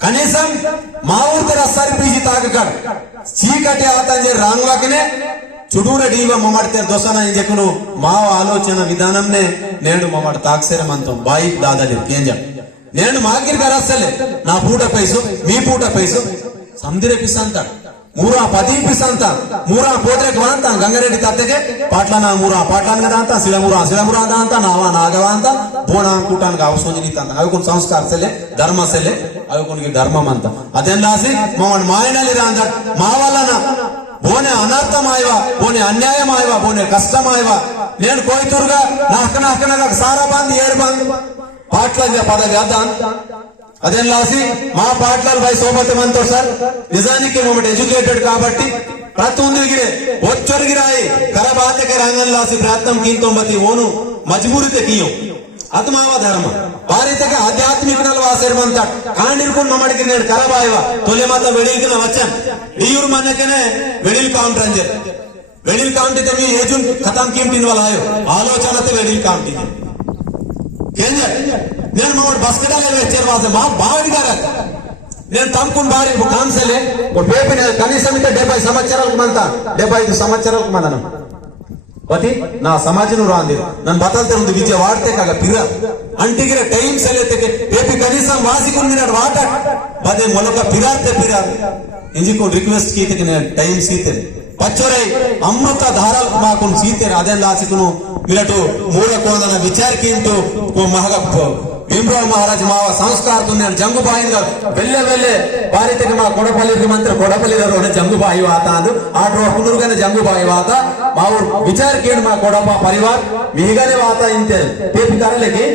కనీసం మా ఊరితో రస్తారి పీజీ తాగకాడు చీకటి ఆతంజే రాంగ్వాకనే చుడూర డీవ మమ్మడితే దోసన ఇంజకును మా ఆలోచన విధానంనే నేను మమ్మడి తాక్సేరమంతం బాయి దాదాలి కేంజ నేను మాగిరి రస్తలే నా పూట పైసు మీ పూట పైసు సందిరే పిసంత ಮೂರ 10 ಪೀಸ್ ಅಂತ ಮೂರ ಪೋದ್ರೆಕ್ ಅಂತ ಗಂಗರೆಡ್ಡಿ ತತ್ತೆಗೆ ಪಾಟ್ಲನ ಮೂರ ಪಾಟ್ಲನ್ಗದ ಅಂತ ಸಿಳಮೂರ ಅಂತ ನಾಗವ ಅಂತ ಬೋಣ ಕೂಟಾನ್ಗ ಅವಸೋಂಜಿನಿತ ಅಂತ ಅವಕೊಂದು ಸಂಸ್ಕಾರ ಸೆಲೆ ಧರ್ಮ ಸೆಲೆ ಅವಕೊಂದು ಧರ್ಮಂ ಅಂತ ಅದೆಲ್ಲಾಸಿ ಮವನ್ ಮಾಯನಲ್ಲಿ ಅಂತ ಮಾವಲನ ಬೋನೆ ಅನರ್ಥಮಾಯವ ಬೋನೆ ಅನ್ಯಾಯಮಾಯವ ಬೋನೆ ಕಷ್ಟಮಾಯವ నేను కోయితూరుగా నా హక్కన సారా బంద్ ఏడు బంద్ పాట్ల పదవి అద్దా అదేం లాసి మా పాటలు భాయ్ సోమతి మనతో సార్ నిజానికి మమ్మల్ని ఎడ్యుకేటెడ్ కాబట్టి ప్రతి ఉందిగిరే వచ్చొరిగిరాయి కరబాతకే రంగం లాసి ప్రయత్నం కీంతొంబతి ఓను మజబూరితే కియో అతమావ ధర్మ వారితక ఆధ్యాత్మిక నలవాసేర్మంత కాండిర్కున్ మమ్మడికి నేను కరబాయవ తొలి మత వెడిల్కిన వచ్చాం డియూర్ మన్నకనే వెడిల్ కౌంటర్ అంజే వెడిల్ కౌంటితే మీ ఏజున్ ఖతం కీంటిన్ వాళ్ళాయో ఆలోచనతే వెడిల్ కౌంటితే నేను మమ్మల్ని బస్కెటాలే వచ్చారు మా బావడి గారు నేను తమ్ముకుని బారి కాన్సలే పేపి కనీసం ఇంత 70 సంవత్సరాలకు మంత 75 సంవత్సరాలకు మనం పతి నా సమాజం రాంది నన్ను బతల్తే విద్య వాడితే కాక పిర అంటిగిర టైం సెలెత్తే పేపి కనీసం వాసికుని వాట బదే మొలక పిరార్తే ఇంజికు రిక్వెస్ట్ కీతకి నేను టైం సీతే పచ్చోరై అమృత ధారాలకు మాకు సీతే అదే లాసికును మిరటు మూడ కోదన విచారకింటూ మహగ భీమరావు మహారాజ్ మా సంస్కారతో నేను జంగుబాయి వెళ్ళే భారతకి మా కొడపల్లి మంత్రి కొడపల్లి జంగుబాయి వాత అందు ఆటో పునరుగానే జంగుబాయి వాత మా విచారకేడు మా కొడప పరివార్ మీగానే వాత ఇంతే పేపి కరలేకి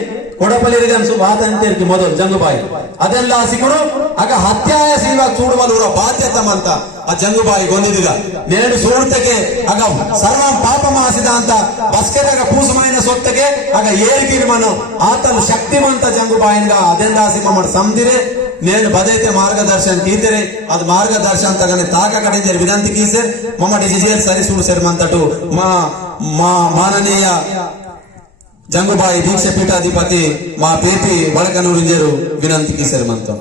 ಕೊಡಪಲ್ಲಿರಿಗನ್ಸು ವಾತಂತೇರ್ಕಿ ಮೊದಲು ಜಂಗುಬಾಯಿ ಅದೆಲ್ಲ ಸಿಗುರು ಆಗ ಹತ್ಯಾಯ ಸೀವ చూడవలుರ బాధ్యతమంత ఆ జంగుబాయి గొందిదిగా నేడు సూర్తకే ఆಗ సర్వం పాపమాసిదాంత బస్కెదగ పూసమైన సొత్తకే ఆಗ ఏరికిని మనం ఆతను శక్తిమంత జంగుబాయిగా ಅದೆಲ್ಲಾಸಿ ಮಮ್ಮಡ್ ಸಂದಿರೆ నేను బదైతే మార్గదర్శన్ కీతరే అది మార్గదర్శన్ తగని తాక కడింజర్ వినంతి కీసే మమ్మడి జిజేర్ సరి సూర్సెర్మంతటు మా మాననీయ జంగుబాయి దీక్ష పీఠాధిపతి మా పేపి వడకనూరు వినంతికి శర్మంతో